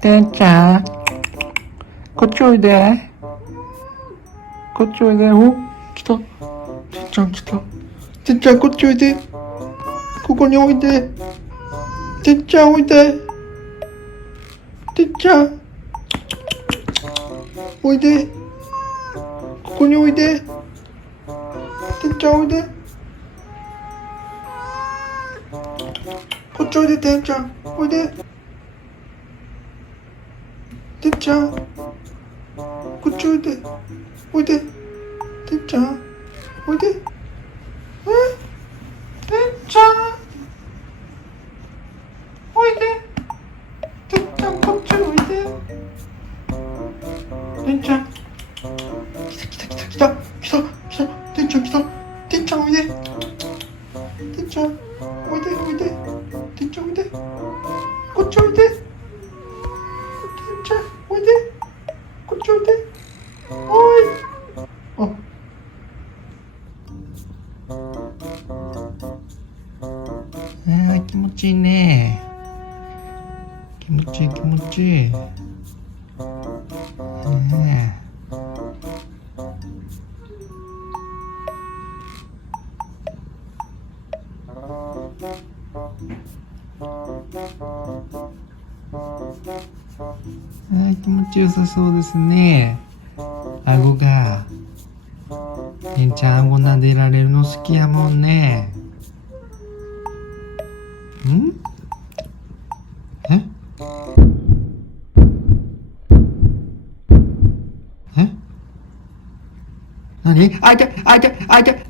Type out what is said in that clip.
てんちゃん、こっちおいで。こっちおいで。お、来た。てんちゃん来た。てんちゃんこっちおいで。ここにおいで。てんちゃんおいで。てんちゃん。おいで。ここにおいで。てんちゃんおいで。こっちおいで、てんちゃん。おいで。てんちゃん。こっちおいで。おいで。てんちゃん。おいで。てんちゃん。おいで。てんちゃん、こっちおいで。てんちゃん。来た来た来た来た来た来た。てんちゃん来た。てんちゃんおいで。てんちゃん。おいでおいで。てんちゃんおいで。こっちおいで。てんちゃんおいで。こっちおいで。おい。あ。気持ちいいね。気持ちいい気持ちいい。ね気持ちよさそうですね。顎が。てんちゃん顎撫でられるの好きやもんね。ん？え？え？何？あいてあいてあいて